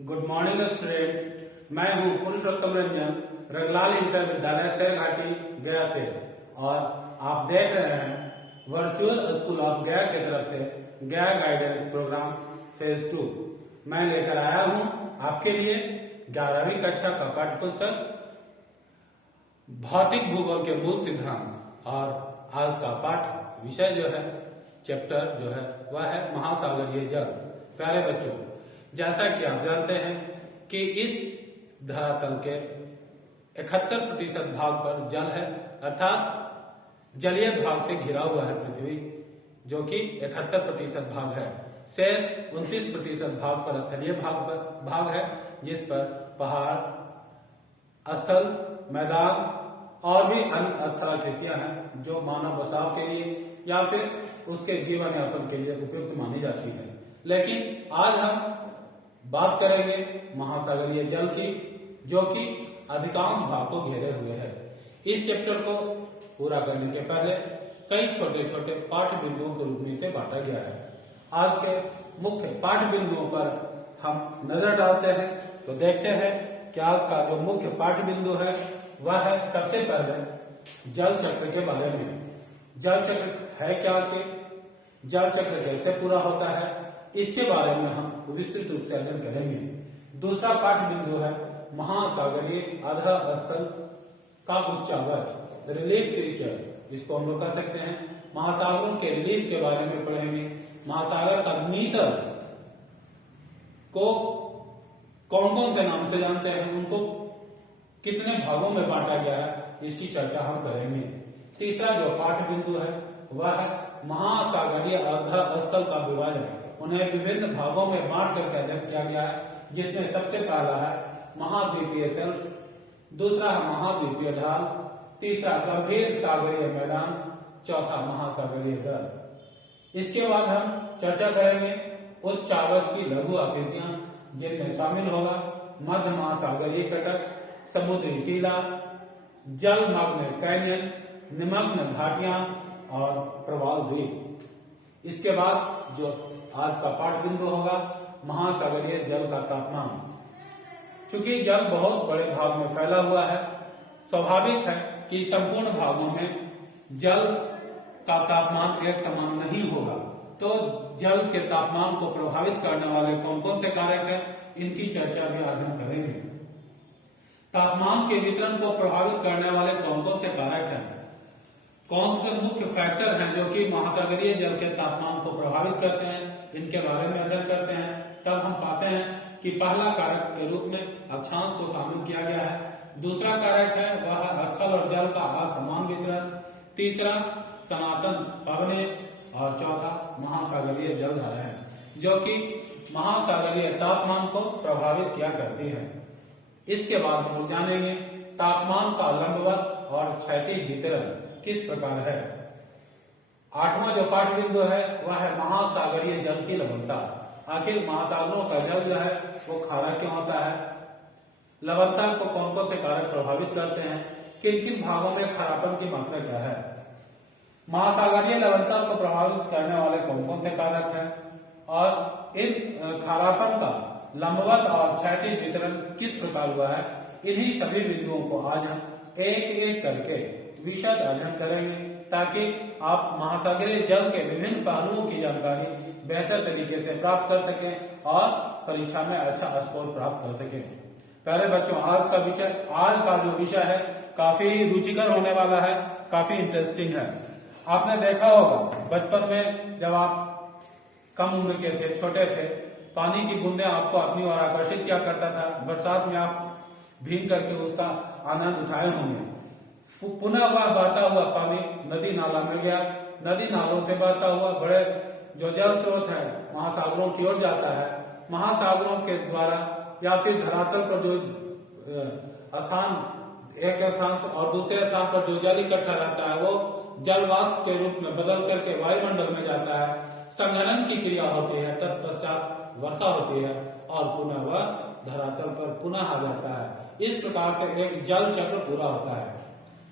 Good morning student. मैं हूं पुरुषोत्तम Ranjan, Ranglal inter विद्यालय शेरघाटी गया से, और आप देख रहे हैं वर्चुअल स्कूल ऑफ गया की तरफ से गया गाइडेंस प्रोग्राम फेज 2। मैं लेकर आया हूं आपके लिए 11वीं कक्षा का पाठ्य पुस्तक भौतिक भूगोल के मूल सिद्धांत, और आज का पाठ विषय जो है, चैप्टर जो है वह है महासागरीय जल। प्यारे बच्चों, जैसा कि आप जानते हैं कि इस धरातल के 71% भाग पर जल है, अर्थात जलीय भाग से घिरा हुआ है पृथ्वी, जो कि 71% भाग है। शेष 29% भाग पर स्थलीय भाग है, जिस पर पहाड़, स्थल, मैदान और भी अन्य स्थलाकृतियां हैं जो मानव बसाव के लिए या फिर उसके जीवन यापन के लिए उपयुक्त मानी जाती है। लेकिन आज हम बात करेंगे महासागरीय जल की, जो कि अधिकांश भाग को घेरे हुए है। इस चैप्टर को पूरा करने के पहले कई छोटे छोटे पाठ्य बिंदुओं के रूप में इसे बांटा गया है। आज के मुख्य पाठ्य बिंदुओं पर हम नजर डालते हैं, तो देखते हैं कि आज का जो मुख्य पाठ्य बिंदु है वह है सबसे पहले जल चक्र के बारे में। जल चक्र है क्या, जल चक्र कैसे पूरा होता है, इसके बारे में हम विस्तृत रूप से अध्ययन करेंगे। दूसरा पाठ्य बिंदु है महासागरीय आधा स्थल का उच्चावच, रिलीफ फीचर, इसको हम लोग कह सकते हैं। महासागरों के रिलीफ के बारे में पढ़ेंगे। महासागर का नीतल को कौन कौन से नाम से जानते हैं, उनको कितने भागों में बांटा गया है, इसकी चर्चा हम करेंगे। तीसरा जो पाठ्य बिंदु है वह है महासागरीय आधा स्थल का विभाजन। उन्हें विभिन्न भागों में बांट करके अध्ययन किया गया है, जिसमें सबसे पहला है महाद्वीपीय शेल्फ, दूसरा है महाद्वीपीय ढाल, तीसरा गंभीर सागरीय मैदान, चौथा महासागरीय दल। इसके बाद हम चर्चा करेंगे उच्चावच की लघु आकृतियां, जिनमें शामिल होगा मध्य महासागरीय तटक, समुद्री टीला, जलमग्न कैनियन, निमग्न घाटियां और प्रवाल द्वीप। इसके बाद जो आज का पाठ बिंदु होगा महासागरीय जल का तापमान। चूंकि जल बहुत बड़े भाग में फैला हुआ है, स्वाभाविक है कि संपूर्ण भागों में जल का तापमान एक समान नहीं होगा। तो जल के तापमान को प्रभावित करने वाले कौन कौन से कारक हैं, इनकी चर्चा भी आज हम करेंगे। तापमान के वितरण को प्रभावित करने वाले कौन कौन से कारक हैं, कौन से मुख्य फैक्टर हैं जो कि महासागरीय जल के तापमान को प्रभावित करते हैं, इनके बारे में अध्ययन करते हैं। तब हम पाते हैं कि पहला कारक के रूप में अक्षांश को शामिल किया गया है, दूसरा कारक है वह स्थल और जल का असमान वितरण, तीसरा सनातन पवने, और चौथा महासागरीय जलधारा है, जो कि महासागरीय तापमान को प्रभावित किया करती है। इसके बाद हम लोग जानेंगे तापमान का लंबवत और क्षैतिज वितरण किस प्रकार है। आठवां जो पाठ्य बिंदु है वह है महासागरीय जल की लवणता। आखिर महासागरों का जल जो है वो खारा क्यों होता है, लवणता को कौन कौन से कारक प्रभावित करते हैं, किन किन भागों में खारापन की मात्रा क्या है, महासागरीय लवणता को प्रभावित करने वाले कौन कौन से कारक हैं, और इन खारापन का लंबवत और क्षैतिज वितरण किस प्रकार हुआ है। इन्हीं सभी बिंदुओं को आज हम एक एक करके विशद अध्ययन करेंगे, ताकि आप महासागरीय जल के विभिन्न पहलुओं की जानकारी बेहतर तरीके से प्राप्त कर सकें और परीक्षा में अच्छा स्कोर प्राप्त कर सकें। पहले बच्चों, आज का जो विषय है काफी रुचिकर होने वाला है, काफी इंटरेस्टिंग है। आपने देखा होगा बचपन में जब आप कम उम्र के थे, छोटे थे, पानी की बूंदें आपको अपनी ओर आकर्षित किया करता था। बरसात में आप भीग करके उसका आनंद उठाए होंगे। पुनः वह बहता हुआ पानी नदी नाला में गया, नदी नालों से बहता हुआ बड़े जो जल स्रोत है महासागरों की ओर जाता है। महासागरों के द्वारा या फिर धरातल पर जो एक स्थान और दूसरे स्थान पर जो जल इकट्ठा रहता है वो जल वाष्प के रूप में बदल करके वायुमंडल में जाता है, संघनन की क्रिया होती है, तत्पश्चात वर्षा होती है और पुनः वह धरातल पर पुनः आ जाता है। इस प्रकार से एक जल चक्र पूरा होता है।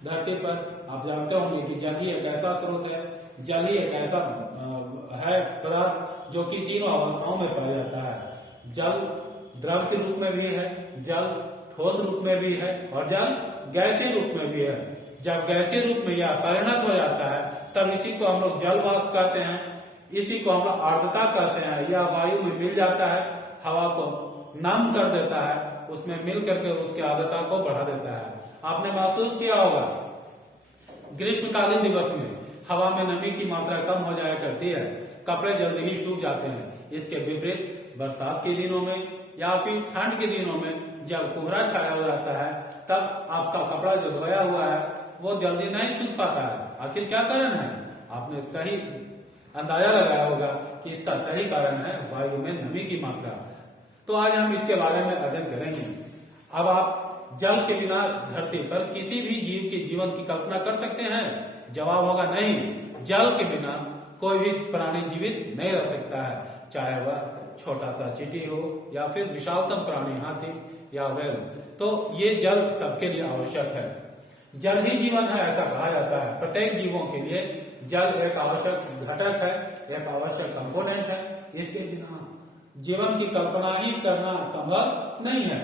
धरती पर आप जानते होंगे कि जल ही एक ऐसा स्रोत है, जल ही एक ऐसा है पदार्थ जो कि तीनों अवस्थाओं में पाया जाता है। जल द्रव के रूप में भी है, जल ठोस रूप में भी है और जल गैसीय रूप में भी है। जब गैसीय रूप में यह परिणत हो जाता है तब इसी को हम लोग जल वाष्प कहते हैं, इसी को हम लोग आर्द्रता कहते हैं। यह वायु में मिल जाता है, हवा को नम कर देता है, उसमें मिल करके उसकी आर्द्रता को बढ़ा देता है। आपने महसूस किया होगा ग्रीष्मकालीन दिवस में हवा में नमी की मात्रा कम हो जाया करती है, कपड़े जल्दी ही सूख जाते हैं। इसके विपरीत बरसात के दिनों में या फिर ठंड के दिनों में जब कोहरा छाया हो जाता है तब आपका कपड़ा जो धोया हुआ है वो जल्दी नहीं सूख पाता है। आखिर क्या कारण है? आपने सही अंदाजा लगाया होगा कि इसका सही कारण है वायु में नमी की मात्रा। तो आज हम इसके बारे में अध्ययन करेंगे। अब आप जल के बिना धरती पर किसी भी जीव के जीवन की कल्पना कर सकते हैं? जवाब होगा नहीं। जल के बिना कोई भी प्राणी जीवित नहीं रह सकता है, चाहे वह छोटा सा चींटी हो या फिर विशालतम प्राणी हाथी या बैल। तो ये जल सबके लिए आवश्यक है। जल ही जीवन है ऐसा कहा जाता है। प्रत्येक जीवों के लिए जल एक आवश्यक घटक है, एक आवश्यक कंपोनेंट है। इसके बिना जीवन की कल्पना ही करना संभव नहीं है।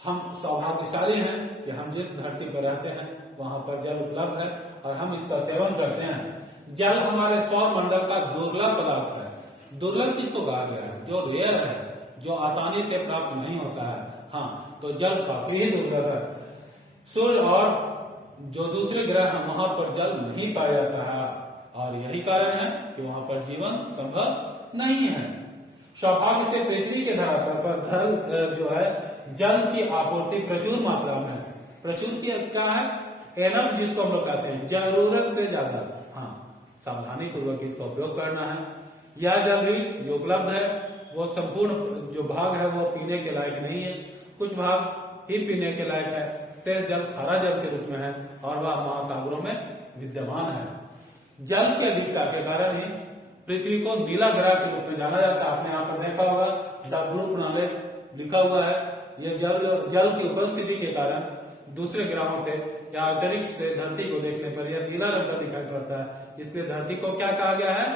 हम सौभाग्यशाली हैं कि हम जिस धरती पर रहते हैं वहां पर जल उपलब्ध है और हम इसका सेवन करते हैं। जल हमारे सौर मंडल का दुर्लभ पदार्थ है। दुर्लभ किसको कहा गया है? जो रेयर है, जो आसानी से प्राप्त नहीं होता है। हाँ, तो जल काफी ही दुर्लभ है। सूर्य और जो दूसरे ग्रह हैं वहां पर जल नहीं पाया जाता है और यही कारण है कि वहां पर जीवन संभव नहीं है। सौभाग्य से पृथ्वी के धरातल पर धरल जो है जल की आपूर्ति प्रचुर मात्रा में है। प्रचुर की क्या है? एनफ जिसको हम लोग कहते हैं, जरूरत से ज्यादा। हाँ, सावधानी पूर्वक इसका उपयोग करना है। यह जल भी जो उपलब्ध है वो संपूर्ण जो भाग है वो पीने के लायक नहीं है, कुछ भाग ही पीने के लायक है। शेष जल खारा जल के रूप में है और वह महासागरों में विद्यमान है। जल की अधिकता के कारण ही पृथ्वी को नीला ग्रह के रूप में जाना जाता है। आपने यहाँ पर देखा होगा द ब्लू प्लैनेट लिखा हुआ है। ये जल की उपस्थिति के कारण दूसरे ग्रहों से या अंतरिक्ष से धरती को देखने पर यह नीला रंग का दिखाई पड़ता है। इसलिए धरती को क्या कहा गया है?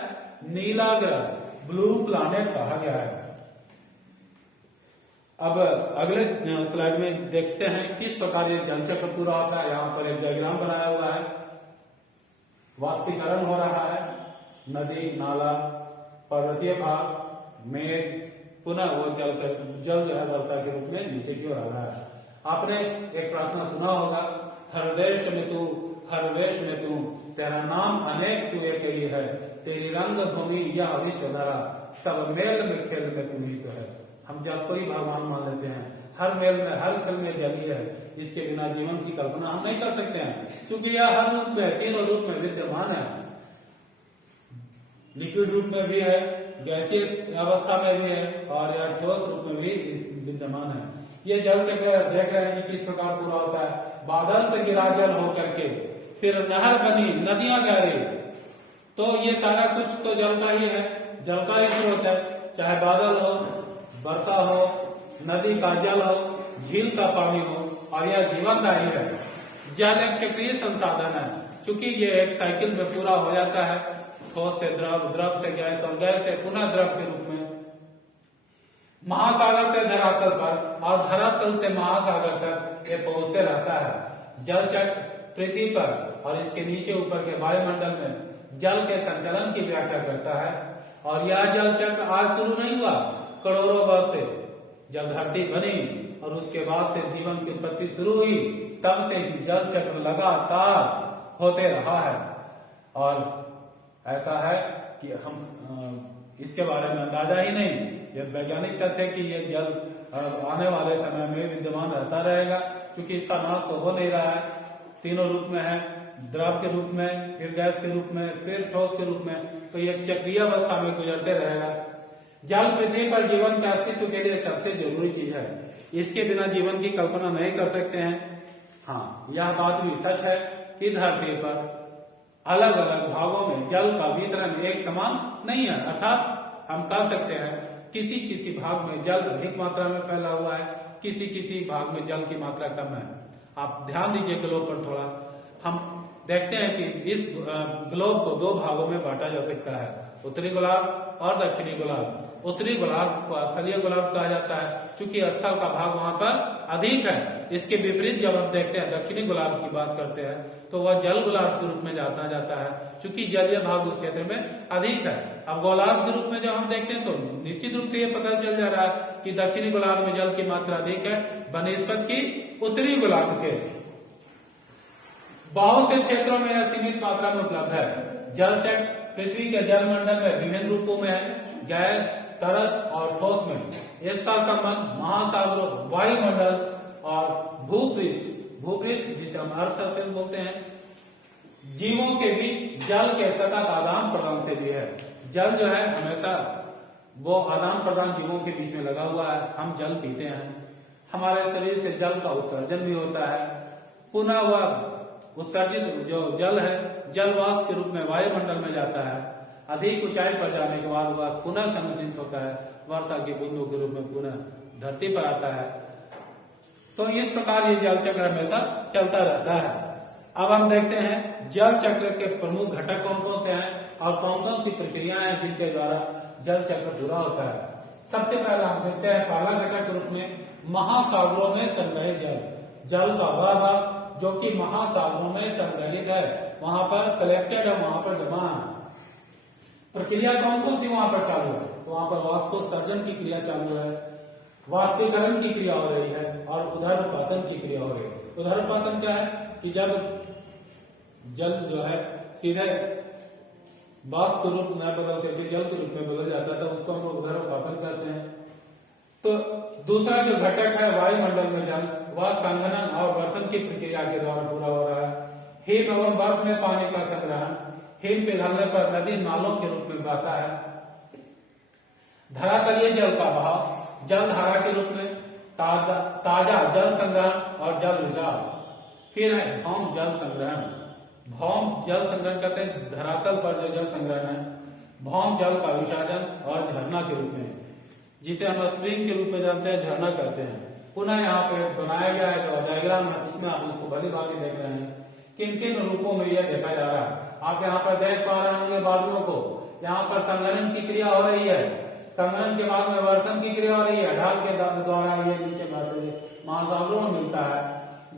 नीला ग्रह, ब्लू प्लैनेट कहा गया है। अब अगले स्लाइड में देखते हैं किस प्रकार ये जल चक्र पूरा होता है। यहाँ पर एक डायग्राम बनाया हुआ है। वाष्पीकरण हो रहा है, नदी, नाला, पर्वतीय भाग, मेघ, पुनः वो जल जो है वर्षा के रूप में नीचे की ओर आ रहा है। आपने एक प्रार्थना सुना होगा, हर देश में तू, हर वेश में तू, तेरा नाम अनेक तू एक ही है, तेरी रंग भूमि यह विश्व धरा, सब मेल में खेल में तू ही तो है। हम जल को ही भगवान मान लेते हैं। हर मेल में, हर खेल में जल ही है। इसके बिना जीवन की कल्पना हम नहीं कर सकते हैं, क्योंकि यह हर रूप में, तीनों रूप में विद्यमान है। लिक्विड रूप में भी है, गैसीय अवस्था में भी है और यह ठोस रूप में भी विद्यमान है। ये जल चक्र देख रहे हैं कि किस प्रकार पूरा होता है। बादल से गिरा जल होकर के फिर नहर बनी, नदियां गहरी, तो ये सारा कुछ तो जल का ही है, जल का ही स्रोत है। चाहे बादल हो, वर्षा हो, नदी का जल हो, झील का पानी हो, और यह जीवनदायी है। जल एक चक्रीय संसाधन है, क्योंकि ये एक साइकिल में पूरा हो जाता है, ठोस से द्रव, द्रव से गैस और गैस से पुनः द्रव के रूप में। महासागर से धरातल पर और धरातल से महासागर तक ये पहुंचते रहता है। जल चक्र पृथ्वी पर और इसके नीचे ऊपर के वायुमंडल में जल के संचलन की व्याख्या करता है। और यह जल चक्र आज शुरू नहीं हुआ, करोड़ों वर्ष से जब धरती बनी और उसके बाद से जीवन की उत्पत्ति शुरू हुई, तब से ही जल चक्र लगातार होते रहा है। और ऐसा है कि हम इसके बारे में अंदाजा ही नहीं, यह वैज्ञानिक तथ्य है कि ये जल आने वाले समय में विद्यमान रहता रहेगा, क्योंकि इसका नाश तो हो नहीं रहा है। तीनों रूप में है, द्रव के रूप में, फिर गैस के रूप में, फिर ठोस के रूप में, तो ये चक्रीय अवस्था में गुजरते रहेगा। जल पृथ्वी पर जीवन के अस्तित्व के लिए सबसे जरूरी चीज है। इसके बिना जीवन की कल्पना नहीं कर सकते हैं। हाँ, यह बात भी सच है कि धरती पर अलग अलग भागों में जल का वितरण एक समान नहीं है। अर्थात हम कह सकते हैं किसी किसी भाग में जल अधिक मात्रा में फैला हुआ है, किसी किसी भाग में जल की मात्रा कम है। आप ध्यान दीजिए ग्लोब पर थोड़ा। हम देखते हैं कि इस ग्लोब को दो भागों में बांटा जा सकता है, उत्तरी गोलार्ध और दक्षिणी गोलार्ध। उत्तरी गोलार्ध को स्थलीय गोलार्ध कहा जाता है, क्योंकि स्थल का भाग वहां पर अधिक है। इसके विपरीत जब हम देखते हैं दक्षिणी गोलार्ध की बात करते हैं तो वह जल गोलार्ध के रूप में जाना जाता है, क्योंकि जलीय भाग उस क्षेत्र में अधिक है। अब गोलार्ध के रूप में जब हम देखते हैं तो निश्चित रूप से ये पता चल जा रहा है कि दक्षिणी गोलार्ध में जल की मात्रा अधिक है बनिस्बत की उत्तरी गोलार्ध के। बहुत से क्षेत्रों में यह सीमित मात्रा में उपलब्ध है। जल चक्र पृथ्वी के जलमंडल में विभिन्न रूपों में है, गैस, तरल और ठोस में। इसका संबंध महासागरों, वायुमंडल और भूपृष्ठ जिसे हम अर्थ सरफेस बोलते हैं, जीवों के बीच जल के सतत आदान प्रदान से भी है। जल जो है हमेशा वो आदान प्रदान जीवों के बीच में लगा हुआ है। हम जल पीते हैं, हमारे शरीर से जल का उत्सर्जन भी होता है, पुनः वह उत्सर्जित जो जल है जलवाष्प के रूप में वायुमंडल में जाता है। अधिक ऊंचाई पर जाने के बाद वह पुनः संघनित होता है, वर्षा की बूंदों के रूप में पुनः धरती पर आता है। तो इस प्रकार ये जल चक्र हमेशा चलता रहता है। अब हम देखते हैं जल चक्र के प्रमुख घटक कौन कौन से हैं और कौन कौन सी प्रक्रियाएं हैं जिनके द्वारा जल चक्र पूरा होता है। सबसे पहले हम देखते हैं पहला घटक के रूप में महासागरों में संग्रहित जल। जल का वह भाग जो कि महासागरों में संग्रहित है, वहां पर कलेक्टेड है, वहां पर जमा है। प्रक्रिया कौन कौन सी वहां पर चालू है? तो वहां पर वाष्पोत्सर्जन की क्रिया चालू है, वाष्पीकरण की क्रिया हो रही है और उदरपातन की क्रिया हो रही है। उदरपातन क्या है कि जब जल जो है सीधे वाष्प रूप में बदल करके जल के रूप में बदल जाता है तब उसको हम लोग उदरपातन करते हैं। तो दूसरा जो घटक है वायुमंडल में जल, वह संघनन और वर्षण की प्रक्रिया के द्वारा पूरा हो रहा है। हिम एवं बर्फ में पानी का संग्रहण, हिम पिघलने पर नदी नालों के रूप में बहता है। धरातलीय जल का बहाव, जल धारा के रूप में ताजा जल संग्रहण और जल रिसाव। फिर है भौम जल संग्रहण। भौम जल संग्रहण कहते हैं धरातल पर जो जल संग्रहण है। भौम जल का विसर्जन और झरना के रूप में, जिसे हम स्प्रिंग के रूप में जानते हैं, झरना कहते हैं। पुनः यहाँ पे बनाया गया है जो डायग्राम है उसमें आप उसको भली भांति देख रहे हैं किन किन रूपों में यह देखा जा रहा है। आप यहाँ पर देख पा रहे होंगे बादलों को, यहाँ पर संघनन की क्रिया हो रही है, संघनन के बाद में वर्षण की क्रिया हो रही है, ढाल के द्वारा ये नीचे महासागरों में मिलता है।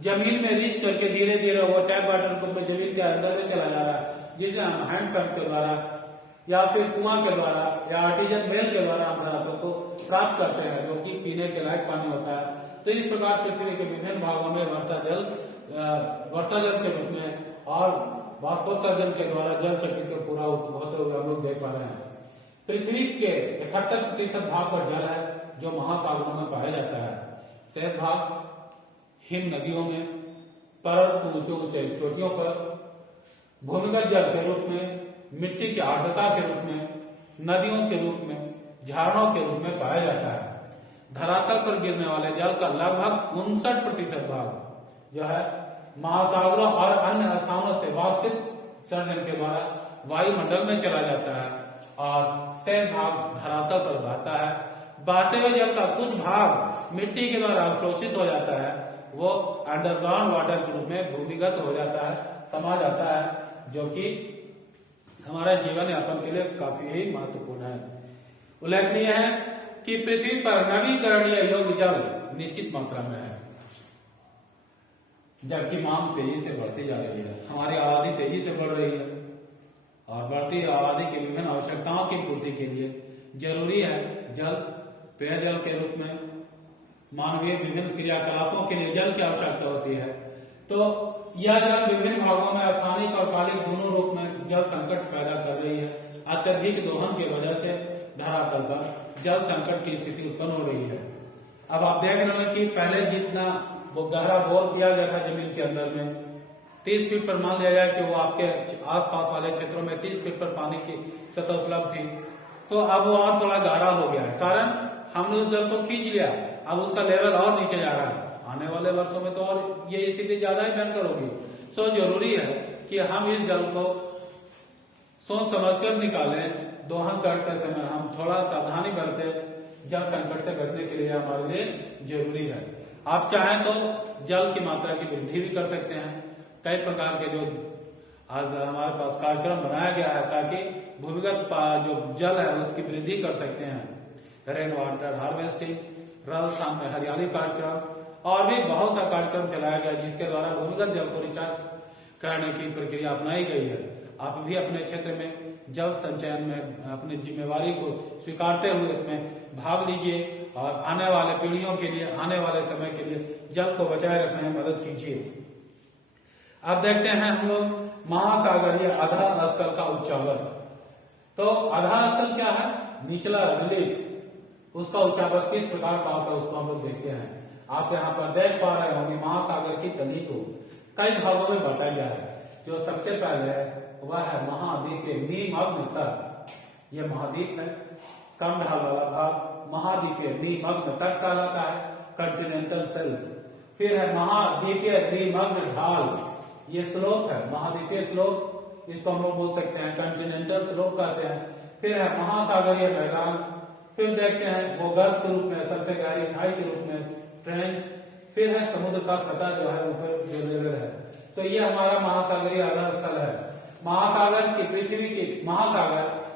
जमीन में रिच करके धीरे धीरे वो टैप वाटर को जमीन के अंदर में चला जा रहा है, जिसे हम हैंड पंप के द्वारा या फिर कुआं के द्वारा या आर्टिजन वेल के द्वारा हम धरातल को प्राप्त करते हैं, जो कि पीने के लायक पानी होता है। तो इस प्रकार पृथ्वी के विभिन्न भागों में वर्षा जल के रूप में और वाष्पोत्सर्जन के द्वारा जल चक्र के पूरा होते हुए हम लोग देख पा रहे हैं। पृथ्वी के 71% भाग पर जल है जो महासागरों में पाया जाता है। शेष भाग हिम नदियों में, पर्वत ऊंचे ऊंचे चोटियों पर, भूमिगत जल के रूप में, मिट्टी की आर्द्रता के रूप में, नदियों के रूप में, झरनों के रूप में पाया जाता है। धरातल पर गिरने वाले जल का लगभग 59% भाग जो है महासागरों और अन्य स्थानों से वाष्पित सर्जन के द्वारा वायुमंडल में चला जाता है और शेष भाग धरातल पर बहता है। बहते हुए जल का कुछ भाग मिट्टी के द्वारा अवशोषित हो जाता है, वो अंडरग्राउंड वाटर के रूप में भूमिगत हो जाता है, समा जाता है, जो कि हमारे जीवन यापन के लिए काफी ही महत्वपूर्ण है। उल्लेखनीय है कि पृथ्वी पर नवीकरणीय योग्य जल निश्चित मात्रा में है, जबकि मांग तेजी से बढ़ती जा रही है। हमारी आबादी तेजी से बढ़ रही है और बढ़ती आबादी की विभिन्न आवश्यकताओं की पूर्ति के लिए जरूरी है जल। पेयजल के रूप में मानवीय विभिन्न क्रियाकलापों के लिए जल की आवश्यकता होती है। तो यह जल विभिन्न भागों में स्थानिक और कालिक दोनों रूप में जल संकट पैदा कर रही है। अत्यधिक दोहन की वजह से धरातल पर जल संकट की स्थिति उत्पन्न हो रही है। अब आप देख रहे हैं कि पहले जितना वो गहरा बोर किया गया था जमीन के अंदर में 30 फीट पर, मान लिया जाए कि वो आपके आसपास वाले क्षेत्रों में 30 फीट पर पानी की सतह उपलब्ध थी, तो अब वो और थोड़ा गहरा हो गया है। कारण हमने उस जल को खींच लिया, अब उसका लेवल और नीचे जा रहा है। आने वाले वर्षों में तो और ये स्थिति ज्यादा ही भयंकर होगी। सो जरूरी है कि हम इस जल को सोच समझकर निकालें। दोहन करते समय हम थोड़ा सावधानी बरते, जल संकट से बचने के लिए हमारे लिए जरूरी है। आप चाहें तो जल की मात्रा की वृद्धि भी कर सकते हैं। कई प्रकार के जो आज हमारे पास कार्यक्रम बनाया गया है ताकि भूमिगत जो जल है उसकी वृद्धि कर सकते हैं। रेन वाटर हार्वेस्टिंग, राजस्थान में हरियाली कार्यक्रम और भी बहुत सा कार्यक्रम चलाया गया जिसके द्वारा भूमिगत जल को रिचार्ज करने की प्रक्रिया अपनाई गई है। आप भी अपने क्षेत्र में जल संचयन में अपनी जिम्मेवारी को स्वीकारते हुए इसमें भाग लीजिए और आने वाले पीढ़ियों के लिए, आने वाले समय के लिए जल को बचाए रखने में मदद कीजिए। अब देखते हैं हम लोग महासागरीय आधा स्थल का उच्चावच। तो आधा स्थल क्या है? निचला रिलीफ, उसका उच्चावच किस प्रकार का होता है उसको हम लोग देखते हैं। आप यहाँ पर देख पा रहे होंगे महासागर की तली को कई भागों में बांटा गया है। जो सबसे पहले है वह है महाद्वीपीय निमग्न तट, यह महाद्वीप है। कम ढाल वाला भाग महाद्वीपीय निमग्न तट कहलाता है, कॉन्टिनेंटल शेल्फ। फिर है महाद्वीपीय निमग्न ढाल, ये स्लोप है, महाद्वीपीय स्लोप, इसको हम लोग बोल सकते हैं कॉन्टिनेंटल स्लोप कहते हैं। फिर है महासागरीय मैदान, फिर देखते हैं भूगर्भ के रूप में सबसे गहरी खाई के रूप में ट्रेंच, फिर है समुद्र का सतह जो है ऊपर जो लेवल है। तो ये हमारा महासागरीय आधा स्थल है। महासागर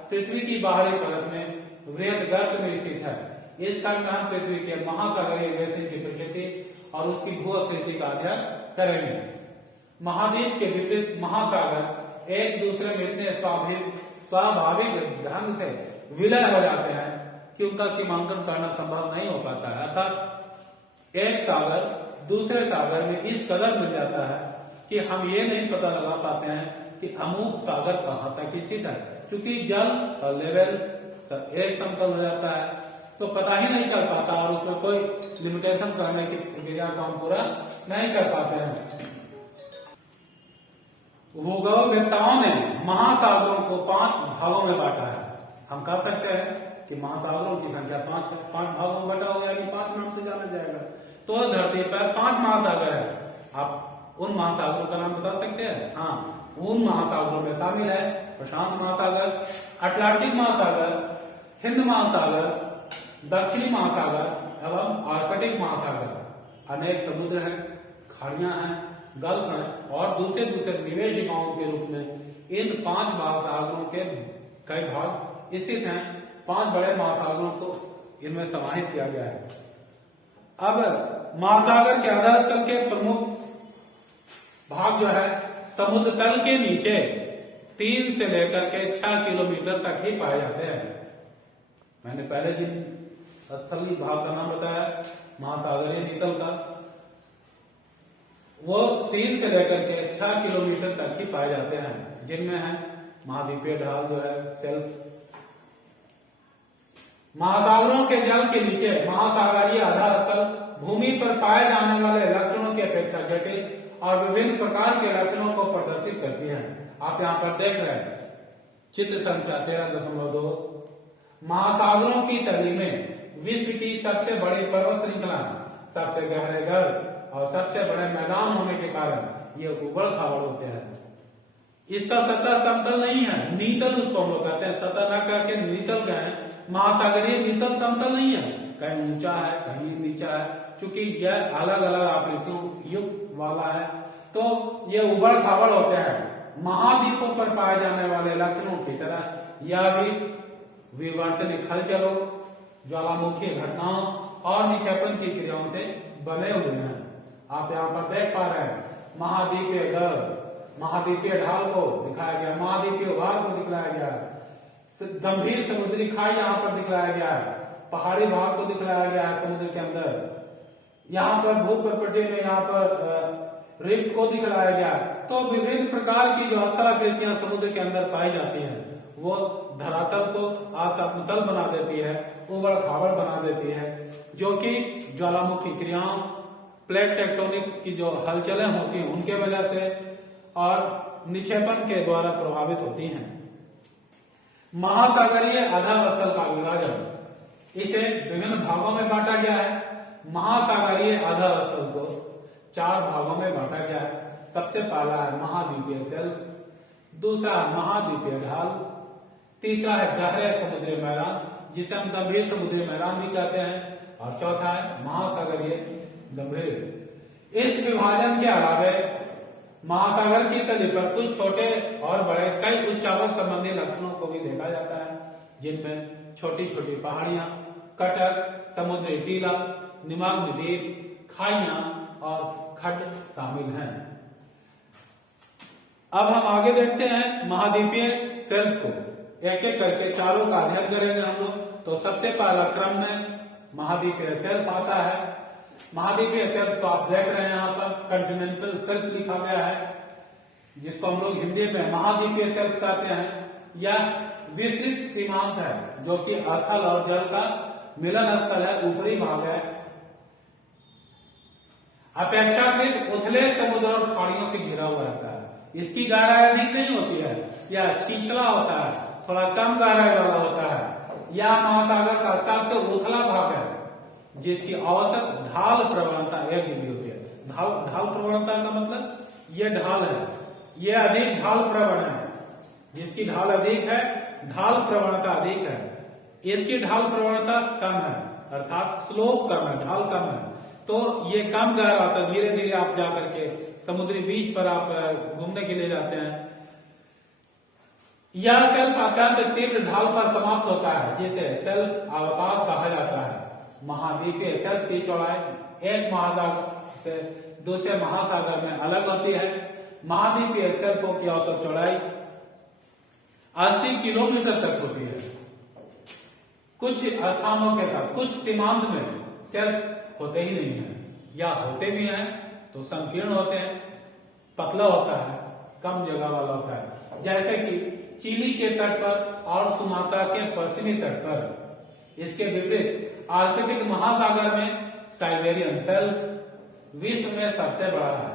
पृथ्वी की बाहरी परत में वृहद गर्त में स्थित है। इस खंड में हम पृथ्वी के महासागरीय बेसिन की प्रकृति और उसकी भू आकृति का अध्ययन करेंगे। महाद्वीप के विपरीत महासागर एक दूसरे में इतने स्वाभाविक ढंग से विलय हो जाते हैं कि उनका सीमांकन करना संभव नहीं हो पाता है। अर्थात एक सागर दूसरे सागर में इस कदर मिल जाता है कि हम ये नहीं पता लगा पाते हैं कि अमुक सागर कहाँ तक स्थित है। क्योंकि जल का लेवल एक समतल हो जाता है तो पता ही नहीं चल पाता और उसमें कोई लिमिटेशन करने की प्रक्रिया को हम पूरा नहीं कर पाते हैं। भूगोलवेत्ताओं ने महासागरों को 5 भागों में बांटा है। हम कह सकते हैं कि महासागरों की संख्या 5 है, 5 भागों में बटा हो जाएगी, 5 नाम से जाना जाएगा। तो धरती पर 5 महासागर है। आप उन महासागरों का नाम बता सकते हैं? हाँ, उन महासागरों में शामिल है प्रशांत महासागर, अटलांटिक महासागर, हिंद महासागर, दक्षिणी महासागर एवं आर्कटिक महासागर। अनेक समुद्र हैं, खाड़ियां हैं, गल्फ हैं और दूसरे निवेशिकाओं के रूप में इन 5 महासागरों के कई भाग स्थित हैं। 5 बड़े महासागरों को इनमें समाहित किया गया है। अब महासागर के आधा स्थल के प्रमुख भाग जो है समुद्र तल के नीचे 3 से लेकर के 6 किलोमीटर तक ही पाए जाते हैं। मैंने पहले दिन स्थलीय भाग का नाम बताया महासागरीय नितल का, वो 3 से लेकर के 6 किलोमीटर तक ही पाए जाते हैं, जिनमें है महाद्वीपीय ढाल जो है सेल्फ। महासागरों के जल के नीचे महासागरीय आधा स्थल भूमि पर पाए जाने वाले लक्षणों की अपेक्षा जटिल और विभिन्न प्रकार के लक्षणों को प्रदर्शित करती है। आप यहाँ पर देख रहे हैं चित्र संख्या 13.2। महासागरों की तली में विश्व की सबसे बड़ी पर्वत श्रृंखला, सबसे गहरे गर्त और सबसे बड़े मैदान होने के कारण ये उबड़ खाबड़ होते हैं। इसका सतह समतल नहीं है, नीतल उसको हम लोग कहते हैं। सतह न कह के नीतल कहें, महासागरीय नीतल समतल नहीं है, कहीं ऊंचा है कहीं नीचा है। क्योंकि यह अलग अलग आकृतियों युक्त वाला है तो ये उबड़ खाबड़ होते हैं। महाद्वीपों पर पाए जाने वाले लक्षणों की तरह यह भी विवर्तनिक हलचलों, ज्वालामुखी घटनाओं और निक्षेपण की क्रियाओं से बने हुए हैं। आप यहाँ पर देख पा रहे हैं महाद्वीपीय गर्भ, महाद्वीपीय ढाल को दिखाया गया, महाद्वीपीय उभार को दिखलाया गया, गंभीर समुद्री खाई यहाँ पर दिखलाया गया है, पहाड़ी भाग को दिखलाया गया है समुद्र के अंदर, यहाँ पर भूप्रपटी में यहाँ पर रिफ्ट को दिखलाया गया। तो विभिन्न प्रकार की जो हस्ताकृतियां समुद्र के अंदर पाई जाती हैं वो धरातल को असमतल बना देती है, उबड़ खाबड़ बना देती है, जो कि ज्वालामुखी क्रियाओं, प्लेट टेक्टोनिक्स की जो हलचलें होती हैं उनके वजह से और निक्षेपण के द्वारा प्रभावित होती हैं। महासागरीय आधा स्थल का विभाजन, इसे विभिन्न भागों में बांटा गया है। महासागरीय आधा स्थल को 4 भागों में बांटा गया है। सबसे पहला है महाद्वीपीय शेल्फ, दूसरा है महाद्वीपीय ढाल, तीसरा है गहरे समुद्री मैदान जिसे हम गंभीर समुद्री मैदान भी कहते हैं, और चौथा है महासागरीय गंभीर। इस विभाजन के अलावे महासागर की तली पर कुछ छोटे और बड़े कई उच्चावच संबंधी लक्षणों को भी देखा जाता है, जिनमें छोटी छोटी पहाड़ियां, कटक, समुद्री टीला, निमग्न द्वीप, खाइयां और खड्ड शामिल हैं। अब हम आगे देखते हैं महाद्वीपीय शेल्फ को, एक एक करके चारों का अध्ययन करेंगे हम लोग। तो सबसे पहला क्रम में महाद्वीपीय शेल्फ आता है। महाद्वीपीय शेल्फ को आप देख रहे हैं यहाँ पर कॉन्टिनेंटल शेल्फ लिखा गया है, जिसको हम लोग हिंदी में महाद्वीपीय शेल्फ कहते हैं। यह विस्तृत सीमांत है जो कि स्थल और जल का मिलन स्थल है, ऊपरी भाग है। अपेक्षाकृत उथले समुद्र और खाड़ियों से घिरा हुआ रहता है। इसकी गहराई अधिक नहीं होती है, यह छिछला होता है, थोड़ा कम गहराई वाला होता है। यह महासागर का सबसे उथला भाग है, जिसकी औसत ढाल प्रवणता 1 डिग्री होती है। ढाल प्रवणता का मतलब ये ढाल है, ये अधिक ढाल प्रवण है। जिसकी ढाल अधिक है, ढाल प्रवणता अधिक है। इसकी ढाल प्रवणता कम है, अर्थात स्लोप कम है, ढाल कम है, तो ये कम गहरा होता है। धीरे धीरे आप जाकर के समुद्री बीच पर आप घूमने के लिए जाते हैं। यह शेल्फ अत्यंत तीव्र ढाल पर समाप्त होता है, जिसे शेल्फ अवकाश कहा जाता है। महाद्वीपीय शेल्फ की चौड़ाई एक महासागर से दूसरे महासागर में अलग होती है। महाद्वीपीय शेल्फों की औसत चौड़ाई 80 किलोमीटर तक होती है। कुछ स्थानों के साथ कुछ सीमांत में शेल्फ होते ही नहीं है, या होते भी हैं तो संकीर्ण होते हैं, पतला होता है, कम जगह वाला होता है। जैसे कि चिली के तट पर और सुमात्रा के पश्चिमी तट पर। इसके विपरीत आर्कटिक महासागर में साइबेरियन शेल्फ विश्व में सबसे बड़ा है,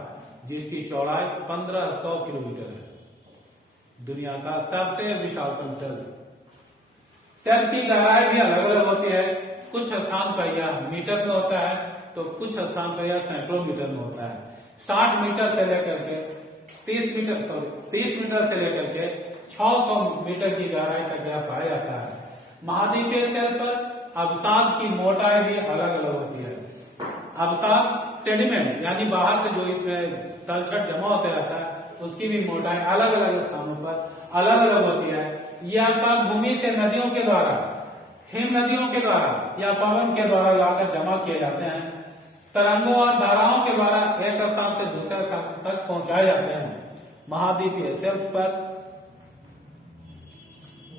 जिसकी चौड़ाई 1500 किलोमीटर है। दुनिया का सबसे विशालतम शेल्फ। शेल्फ की गहराई भी अलग अलग होती है। कुछ स्थान पर यह मीटर में होता है तो कुछ स्थान पर यह सैकड़ों मीटर में होता है। 60 मीटर से लेकर के 30 मीटर से लेकर के 600 मीटर की गहराई तक यह पाया जाता है। महाद्वीपीय शेल्फ पर अवसाद की मोटाई भी अलग अलग होती है। अवसाद सेडिमेंट यानी बाहर से जो इसमें तलछट जमा होता रहता है, उसकी भी मोटाई अलग अलग स्थानों पर अलग अलग होती है। यह अवसाद भूमि से नदियों के द्वारा, हिम नदियों के द्वारा या पवन के द्वारा लाकर जमा किए जाते हैं। तरंगों और धाराओं के द्वारा एक स्थान से दूसरे स्थान तक पहुंचाए जाते हैं। महाद्वीपीय शेल्फ पर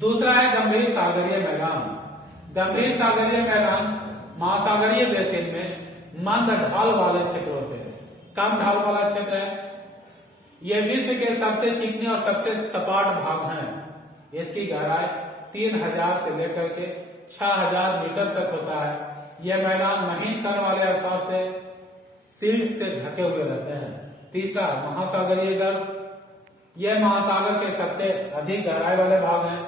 दूसरा है गंभीर सागरीय मैदान। गंभीर सागरीय मैदान महासागरीय बेसिन में मंद ढाल वाले क्षेत्र होते हैं, कम ढाल वाला क्षेत्र है। ये विश्व के सबसे चिकने और सबसे सपाट भाग हैं। इसकी गहराई 3000 से लेकर के 6000 मीटर तक होता है। यह मैदान महीन कण वाले अवसाद से सिल्ट से ढके हुए रहते हैं। तीसरा महासागरीय गर्त। यह महासागर के सबसे अधिक गहराई वाले भाग हैं,